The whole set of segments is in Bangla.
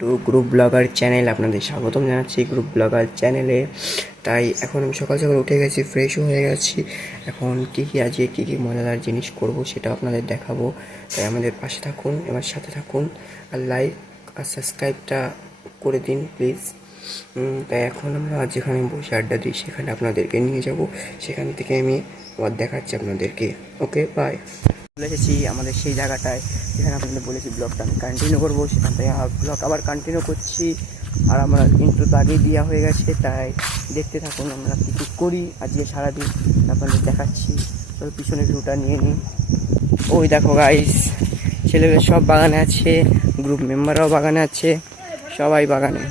টু গ্রুপ ব্লগার চ্যানেল আপনাদের স্বাগতম জানাচ্ছি গ্রুপ ব্লগার চ্যানেলে। তাই এখন আমি সকাল সকাল উঠে গেছি, ফ্রেশও হয়ে গেছি। এখন আজকে কী কী মজাদার জিনিস করব সেটা আপনাদের দেখাবো। তাই আমাদের পাশে থাকুন, আমার সাথে থাকুন, আর লাইক আর সাবস্ক্রাইবটা করে দিন প্লিজ। তাই এখন আমরা যেখানে বসে আড্ডা দিই সেখানে আপনাদেরকে নিয়ে যাব, সেখান থেকে আমি আবার দেখাচ্ছি আপনাদেরকে। ওকে, বাই। চলে এসেছি আমাদের সেই জায়গাটায় যেখানে আপনাদের বলেছি ব্লগটা আমি কন্টিনিউ করবো, সেখান থেকে ব্লগ আবার কন্টিনিউ করছি। আর আমরা ইন্ট্রো তো আগেই দেওয়া হয়ে গেছে, তাই দেখতে থাকুন আমরা কী কী করি আজকে সারাদিন আপনাদের দেখাচ্ছি। তো পিছনে ভিউটা নিয়ে নিই। ওই দেখো গাইস, ছেলেদের সব বাগানে আছে, গ্রুপ মেম্বাররাও বাগানে আছে, সবাই বাগানে।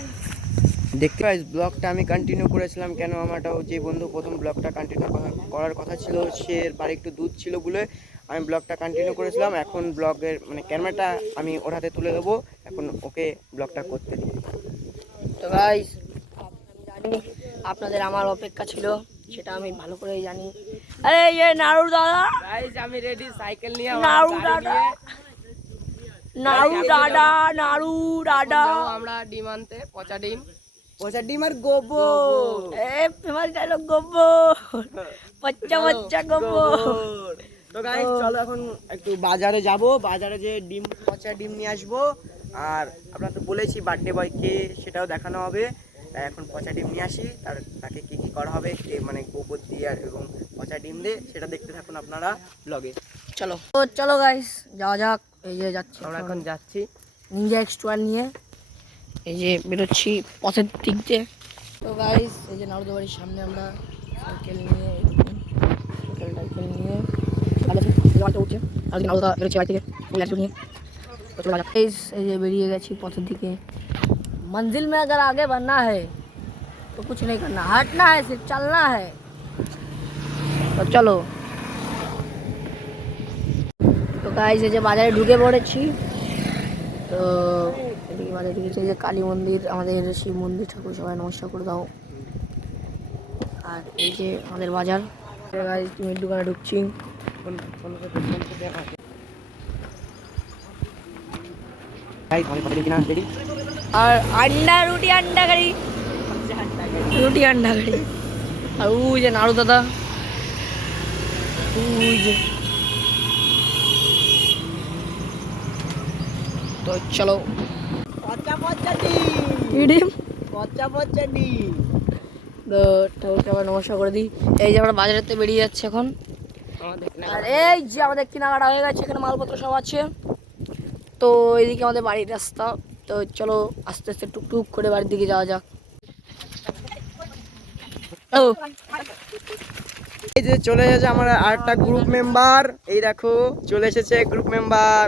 দেখতে পাই ব্লগটা আমি কন্টিনিউ করেছিলাম কেন, আমারটাও যে বন্ধু প্রথম ব্লগটা কন্টিনিউ করার কথা ছিল, সে বাড়ি একটু দুধ ছিল বলে আমি ব্লগটা কন্টিনিউ করেছিলাম। এখন ব্লগের ক্যামেরাটা আমি ওর হাতে তুলে দেবো, এখন ওকে ব্লগটা করতে দিই। তো গাইস, জানি আপনাদের আমার অপেক্ষা ছিল, সেটা আমি ভালো করেই জানি। আরে ये নাড়ু দাদা, গাইস আমি রেডি, সাইকেল নিয়ে নাড়ু দাদা, নাড়ু দাদা, নাড়ু দাদা। আমরা ডিম আনতে, পচা ডিম আর গোবর। ফেমাস ডায়লগ, গোবর, বাচ্চা বাচ্চা গোবর। তো গাইস চলো এখন একটু বাজারে যাব, বাজারে যে পচা ডিম নিয়ে আসবো। আর আপনারা তো বলেছি বার্থডে বয়কে সেটাও দেখানো হবে। এখন পচা ডিম নিয়ে আসি, তাকে কি কি করা হবে, গোবর দিয়ে আর এবং পচা ডিম দিয়ে, সেটা দেখতে থাকুন আপনারা ব্লগে। চলো তো চলো গাইস, যাওয়া যাক। এই যে যাচ্ছি, আমরা এখন যাচ্ছি নিনজা এক্স1 নিয়ে, এই যে বেরোচ্ছি পথের দিক দিয়ে। তো গাইস, এই যে নাড়ুদা বাড়ির সামনে আমরা সাইকেল নিয়ে, সাইকেল নিয়ে উঠছে, আর নাড়ুদা বেরোচ্ছে বাড়ি থেকে নিয়ে। এই যে বেরিয়ে গেছি পথের দিকে। मंजिल में अगर आगे बढ़ना है तो कुछ नहीं करना, हटना है, सिर्फ चलना है। तो चलो। তো গাইস এই যে বাজারে ঢুকে পড়েছি। তো এদিকে বাজারে ঢুকেছি, এই যে কালী মন্দির, আমাদের শিব মন্দির, ঠাকুর সবাই নমস্কার করে দাও। আর এই যে আমাদের বাজার, গাইস টিমের দোকানে ঢুকছি। আর আন্ডা রুটি, আন্ডা কারি, রুটি আন্ডা কারি। আর ওই যে নাড়ু দাদা, ওই যে। তো চলো, ডিম তো ঠাকুরকে আবার নমস্কার করে দিই। এই যে আমরা বাজারেতে বেরিয়ে যাচ্ছি এখন। আর এই যে আমাদের কেনাকাটা হয়ে গেছে, এখানে মালপত্র সব আছে। তো এইদিকে আমাদের বাড়ির রাস্তা। তো চলো আস্তে আস্তে টুকটুক করে বাড়ির দিকে যাওয়া যাক। এই যে চলে এসেছে আমার আরেকটা গ্রুপ মেম্বার, এই দেখো চলে এসেছে গ্রুপ মেম্বার।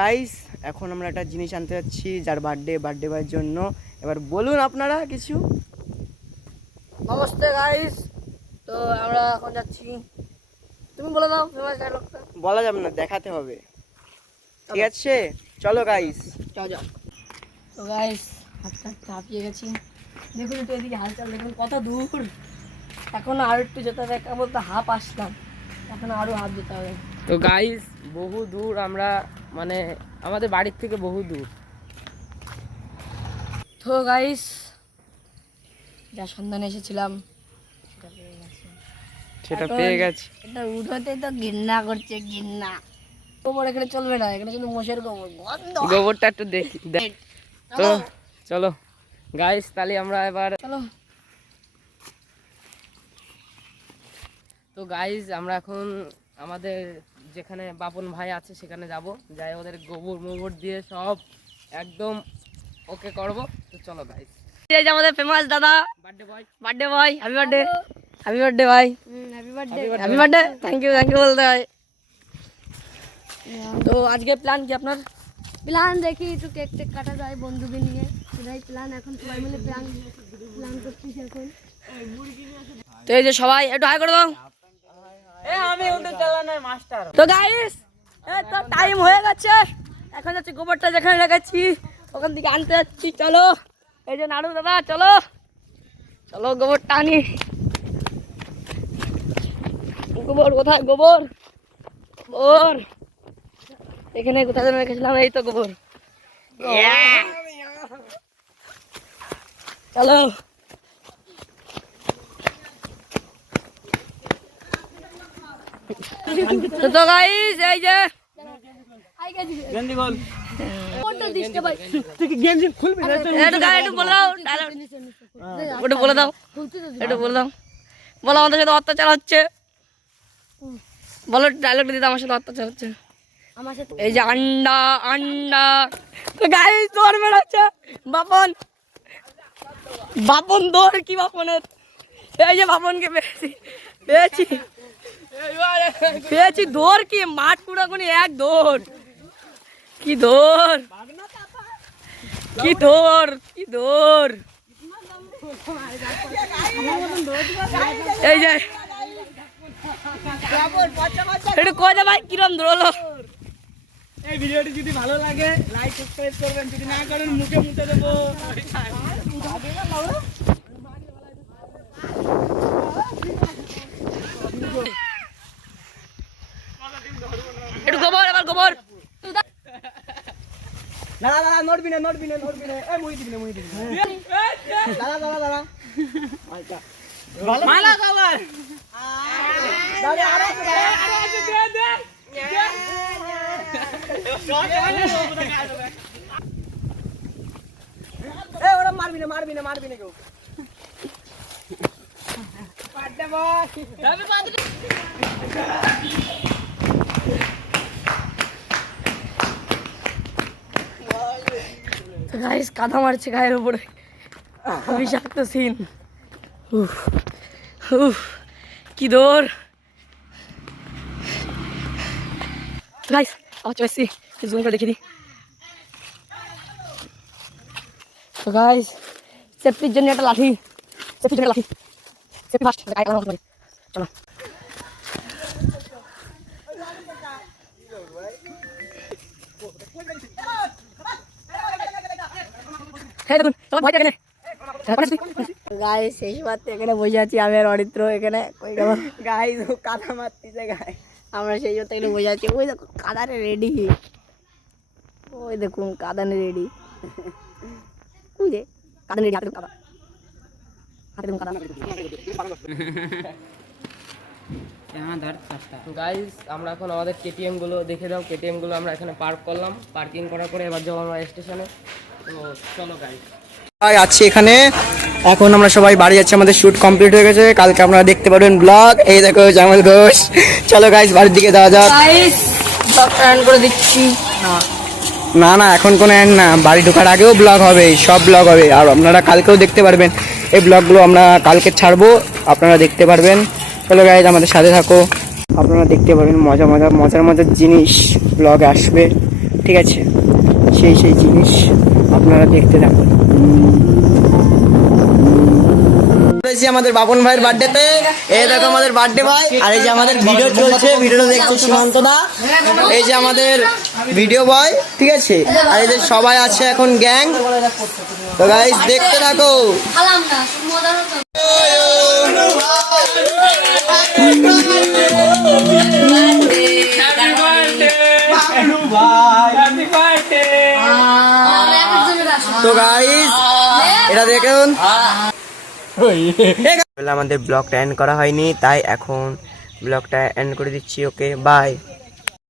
গাইস এখন আমরা একটা জিনিস আনতে যাচ্ছি, যার বার্থডে বয়ের জন্য। এবার বলুন আপনারা কিছু। নমস্তে গাইস, তো আমরা এখন যাচ্ছি। তুমি বলে দাও ফেমাস ডায়লগটা। বলা যাবে না, দেখাতে হবে, ঠিক আছে? চলো গাইস, যাও। তো গাইস হাতটা হাঁপিয়ে গেছি, দেখুন একটু এদিকে হালচাল দেখুন, কত দূর। এখন আরো একটু যেতে হবে, কেবল তো হাফ আসলাম, এখন আরো হাফ যেতে হবে। তো গাইস বহু দূর, আমরা আমাদের বাড়ির থেকে বহু দূর। তো গাইস যা সন্ধানে এসেছিলাম সেটা পেয়ে গেছি। এটা উঠোতে তো ঘৃণা করছে, ঘৃণা। গোবর এখানে চলবে না, এখানে শুধু মোষের গোবর, গন্ধ। গোবরটা একটু দেখি। তো চলো গাইস, তাহলে আমরা এবার চলো। তো গাইস আমরা এখন আমাদের যেখানে বাপন ভাই আছে সেখানে যাই ওদের গোবর দিয়ে সব একদম ওকে করবো। তো চলো গাইস, এই যে আমাদের ফেমাস দাদা, বার্থডে বয়, হ্যাপি বার্থডে ভাই, হ্যাপি বার্থডে, থ্যাংক ইউ বলতে হয়। তো আজকে প্ল্যান কি আপনার? প্ল্যান দেখি একটু কেক টেক কাটা যায় বন্ধুদের নিয়ে, সেটাই প্ল্যান। এখন সবাই মিলে প্ল্যান করছিস এখন। তো এই যে সবাই একটু হাই করে দাও। তো গাইস তো টাইম হয়ে গেছে, এখন যাচ্ছি গোবরটা যেখানে রেখেছি ওখান থেকে আনতে যাচ্ছি। চলো, এই যে নাড়ু দাদা, চলো গোবরটা আনি। গোবর কোথায়? গোবর এখানে কোথায় যেন রেখেছিলাম, এই তো গোবর। চলো তো গাইস এই যে ফটো দিতে ভাই একটু গায়ে একটু বলে দাও dialogue একটু বলে দাও একটু বলে দাও বলো আমাদের সাথে অত্যাচার হচ্ছে বলো ডায়লগ দিতে আমার সাথে অত্যাচার হচ্ছে আমার সাথে এই যে আন্ডা আন্ডা তো গাইস দৌড় বেড়াচ্ছে বাপন বাপন দৌড় কি বাপনের এই যে বাপনকে পেয়েছি পেয়েছি পেয়েছি দৌড় কি মাঠ পুরো কোনি এক দৌড় কি দৌড় কি দৌড় কি দৌড় এই যে একটু কই দে ভাই কিরম দৌড়লো এই ভিডিওটি যদি ভালো লাগে লাইক সাবস্ক্রাইব করবেন, যদি না করেন মুখে মুতে দেবো। একটু গোবর এবার গোবর দাঁড়া দাঁড়া, নড়বি না নড়বি না নড়বি না, এই মুই দিবি না মুই দিবি না। দাঁড়া দাঁড়া দাঁড়া, আচ্ছা মালা দাও দাঁড়া, আরে আরে দে দে এ ওরা মারবি না মারবি না মারবি না কেউ। পাড্ডে বস যাবে পাড্ডে। তো গাইস কাদা মারছে গায়ের উপরে বিষাক্ত সিন উফ উফ কি দৌড় গাইস আবার চলে এসছি জুম করে দেখে দিই তো গাইস সেফটির জন্য একটা লাঠি সেফটির জন্য লাঠি সেফটি ফার্স্ট গায়ে কালার মতো চলো হ্যাঁ দেখুন তোমার ভয় থাকে গাইস সেই সময় এখানে বসে আছি আমি আর অরিত্র এখানে কই গেল গাইস ও কাদা মারতেছে গায়ে। আমরা সেই সময় এখানে বসে আছি ওই দেখো কাদানে রেডি ওই দেখুন কাদানে রেডি ওই যে কাদানে রেডি হাতে কাদা হাতে দেখুন কাদা গাইস আমরা এখন আমাদের কেটিএম গুলো দেখে দাও, কেটিএম গুলো আমরা এখানে পার্ক করলাম, পার্কিং করার পরে এবার যাবো আমরা স্টেশনে। তো চলো গাইস আছি এখানে, এখন আমরা সবাই বাড়ি যাচ্ছি, আমাদের শুট কমপ্লিট হয়ে গেছে, কালকে আপনারা দেখতে পারবেন ব্লগ। এই দেখো জামাল ঘোষ। চলো গাইস বাড়ির দিকে যাওয়া যাক। গাইস ব্লগ রান করে দিচ্ছি না না এখন কোনো এন্ড না, বাড়ি ঢোকার আগেও ব্লগ হবে, সব ব্লগ হবে, আর আপনারা কালকেও দেখতে পারবেন। এই ব্লগগুলো আমরা কালকে ছাড়বো, আপনারা দেখতে পারবেন। চলো গাইস আমাদের সাথে থাকো, আপনারা দেখতে পারবেন মজার মজার জিনিস ব্লগে আসবে, ঠিক আছে? সেই জিনিস আপনারা দেখতে থাকুন। আমাদের বাপন ভাইয়ের বার্থডেতে এই দেখো আমাদের বার্থডে ভাই, আর এই যে আমাদের ভিডিও চলছে, ভিডিওটা দেখছে সীমান্ত দা, এই যে আমাদের ভিডিও বয়, ঠিক আছে? আর এই যে সবাই আছে এখন গ্যাং। তো গাইস দেখতে থাকো। খালাম না মজা হতো তো গাইস এটা দেখুন, আমাদের ব্লগটা এন্ড করা হয়নি, তাই এখন ব্লগটা এন্ড করে দিচ্ছি। Okay bye.